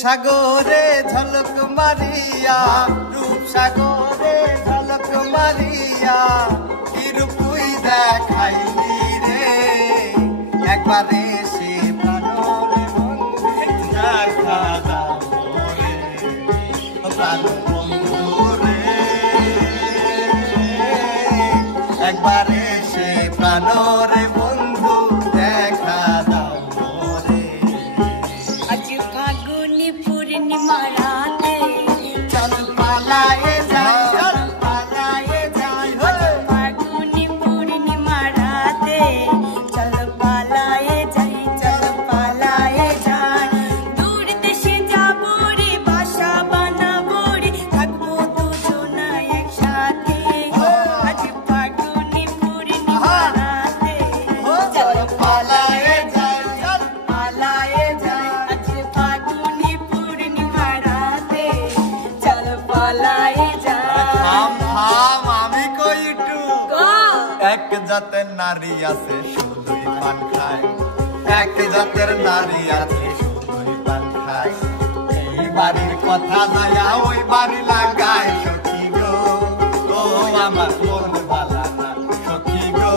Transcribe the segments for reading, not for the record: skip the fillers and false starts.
সাগরে ঝলক মারিয়া রূপ সাগরে ঝলক মারিয়া কি রূপ তুই দেখাইলি রে একবার এসে প্রাণরে দেখা দাও রে প্রাণ বন্ধু রে একবার এসে প্রাণরে বন্ধু দেখা দাও রে আজ ফাগুনি পূর্ণিমা রাতে চল পালায়ে যাই চল পালায়ে যাই ফাগুনি পূর্ণিমা রাতে চল পালায়ে যাই দূর দেশে যাবো রে বাসা বানাবো রে থাকবো দুজনা একসাথে আজ ফাগুনি পূর্ণিমা রাতে চল পালায়ে যাই চল পালায়ে যাই আজ ফাগুনি পূর্ণিমা রাতে চল পালায়ে যাই আমি কই একটু এক জাতের নারী আছে শুধুই পান খায় এক জাতের নারী আছে শুধুই পান খায় এই বাড়ির কথা দয়া ওই বাড়ি লাগায় সখী গো ও আমার মন ভালা না সখী গো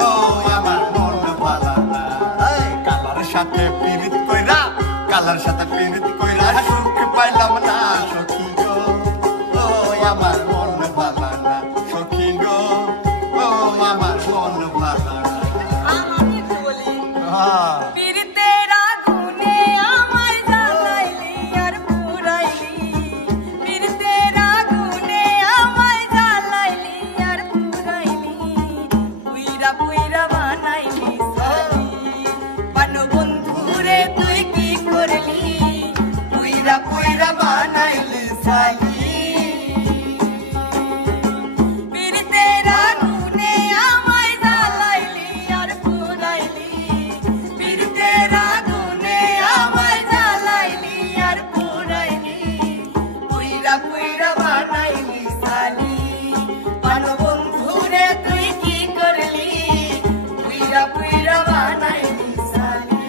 ও আমার মন ভালা না কালার সাথে পীড়িত কইরা সুখ পাইলাম না সখী গো ও আমার মন ভালা না সখী গো ও আমার মন ভালা না আমি বলি হ্যাঁ পীড়িতের আগুনে আমায় জ্বালাইলি আর পুরাইলি পীড়িতের আগুনে আমায় জ্বালাইলি আর পুরাইলি পুইরা পুইরা বানাইলি সালি পান বন্ধুরে তুই কি করলি পুইরা পুইরা বানাইলি সালি পীড়িতের আগুনে আমায় জ্বালাইলি আর পুরাইলি পীড়িতের আগুনে আমায় জ্বালাইলি আর পুরাইলি পুইরা পুইরা বানাইলি সালি পান বন্ধুরে তুই কি করলি পুইরা পুইরা বানাইলি সালি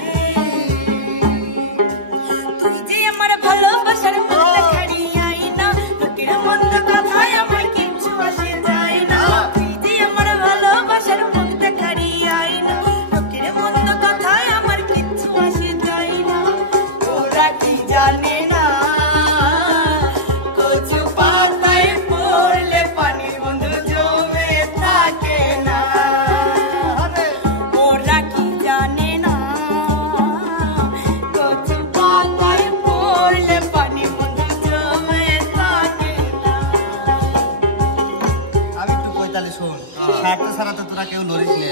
তুই যে আমার ভালোবাসার মধ্যে খাড়িয়াই না তোর মন্দ কথায় আমার কিচ্ছু আসে যায় না তুই যে আমার ভালোবাসার মধ্যে খাড়িয়াই না তোর মন্দ কথায় আমার কিচ্ছু আসে যায় না ওরা কি জানে না কচু পাতায় পড়লে পানি বন্ধু জমে থাকে না ওরা কি জানে না কচু পাতায় পড়লে পানি বন্ধু জমে থাকে না আমি একটু কই তাহলে শোন স্বার্থ ছাড়া তো তোরা কেউ লড়িস না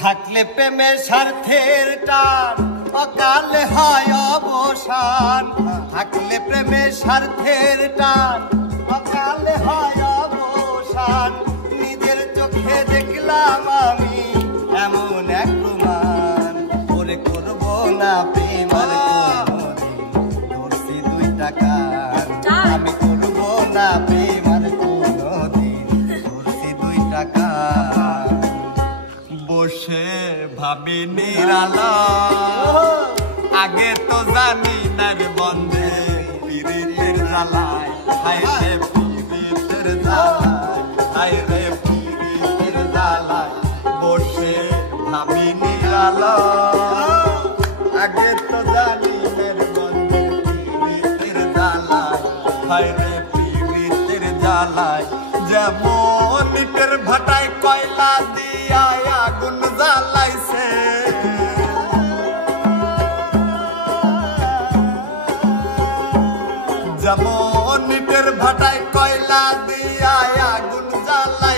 থাকলে প্রেমের স্বার্থের টান অকালে হয় অবসান থাকলে প্রেমের স্বার্থের টান অকালে হয় অবসান নিজের চোখে দেখলাম আমি এমন এক প্রমাণ ওরে করবো না প্রেম আর কোনোদিন ধরছি দুই টাকা আমি করবো না প্রেম আর কোনোদিন ধরছি দুই টাকা বসে ভাবি নিরালা আগে তো জানি না রে বন্ধে পীড়িতের জ্বালায় হায় রে পীড়িতের জ্বালায় হায় রে পীড়িতের জ্বালায় বসে ভাবি নিরালা আগে তো জানি না রে বন্ধে পীড়িতের জ্বালায় হায় রে পীড়িতের জ্বালায় যেমন ইটের ভাটায় কয়লা দিয়া আগুন জ্বালাইছে যেমন ইটের ভাটায় কয়লা দিয়া আগুন জ্বালাই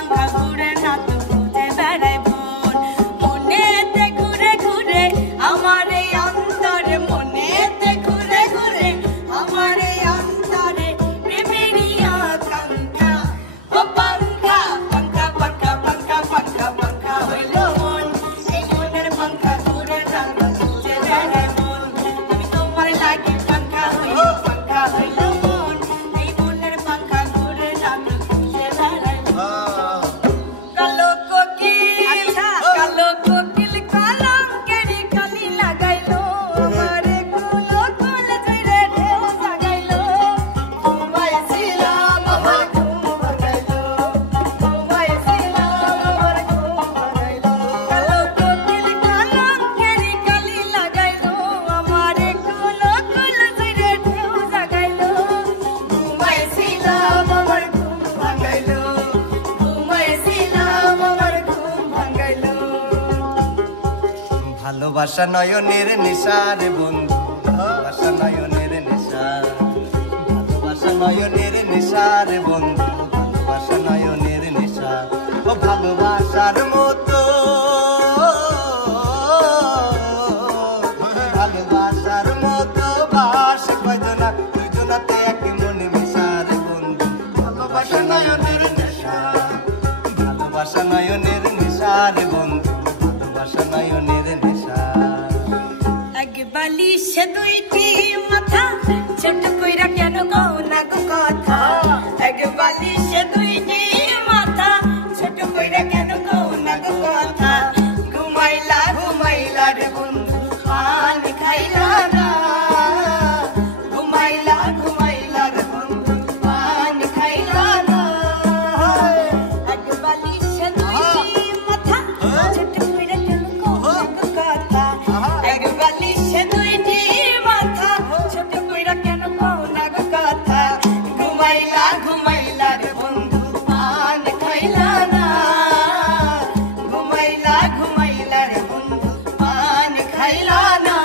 পাঙ্খা ঘুরে না তো খুঁজে বেড়ায় মন মনেতে ঘুরে ঘুরে আমার এই অন্তরে মনেতে ঘুরে ঘুরে আমার এই অন্তরে প্রেমেরই আকাঙ্ক্ষা ও পাঙ্খা পাঙ্খা পাঙ্খা পাঙ্খা পাঙ্খা পাঙ্খা হইল মন এই মনের পাঙ্খা ঘুরে না তো খুঁজে বেড়ায় মন আমি তোমার লাগি পাঙ্খা হইল মন এই মনের পাঙ্খা ঘুরে না তো খুঁজে বেড়ায় মন কালো কোকিল কলঙ্কেরি কালি লাগাইলো আমারে কুলো কুল জুড়ে ঢেউ জাগাইলো ঘুমাইছিলাম আমার ঘুম ভাঙাইলো ঘুমাইছিলাম আমার ঘুম ভাঙাইলো কালো কোকিল কলঙ্কেরি কালি লাগাইলো আমারে কুলো কুল জুড়ে ঢেউ জাগাইলো ঘুমাইছিলাম আমার ঘুম ভাঙাইলো ঘুমাইছিলাম আমার ঘুম ভাঙাইলো ভালোবাসা নয়নের নেশা রে বন্ধু ভালোবাসা নয়নের নেশা ভালোবাসা নয়নের নেশা রে বন্ধু ভালোবাসা নয়নের নেশা ও ভালোবাসার মতো ভালোবাসার মতো বাস কয়জনা দুইজনাতে এক মনে মিশা রে বন্ধু ভালোবাসা নয়নের নেশা ভালোবাসা নয়নের নেশা রে বন্ধু ভালোবাসা নয়নের নেশা এক বালিশে দুইটি মাথা ছোট কইরা কেন কও না গো কথা এক বালিশে দুইটি মাথা ছোট কইরা কেন কও না গো কথা ঘুমাইলা ঘুমাইলা রে বন্ধু পান খাইলা না ঘুমাইলা ঘুমাইলা রে বন্ধু পান খাইলা না এক বালিশে দুইটি মাথা ছোট কইরা কেন কও না গো কথা এক বালিশে দুইটি মাথা ছোট কইরা কেন কও না গো কথা ঘুমাইলা ঘুমাইলা রে বন্ধু পান খাইলা না ঘুমাইলা ঘুমাইলা রে বন্ধু পান খাইলা না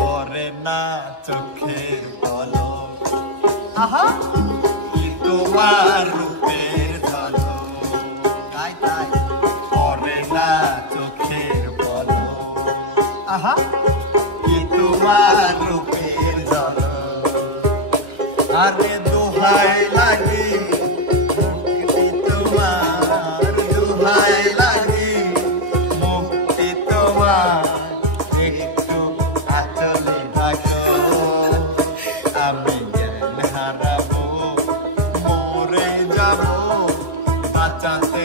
পরে না চোখের পলক আহা কি তোমার রূপের ঝলক তাই তাই পরে না চোখের পলক আহা কি তোমার রূপের ঝলক আরে দোহাই লাগি মুক্তি তোমার দোহাই লাগি মুক্তি তোমার একটু আচলে থাকো আমি জ্ঞান হারাবো মরে যাবো বাঁচাতে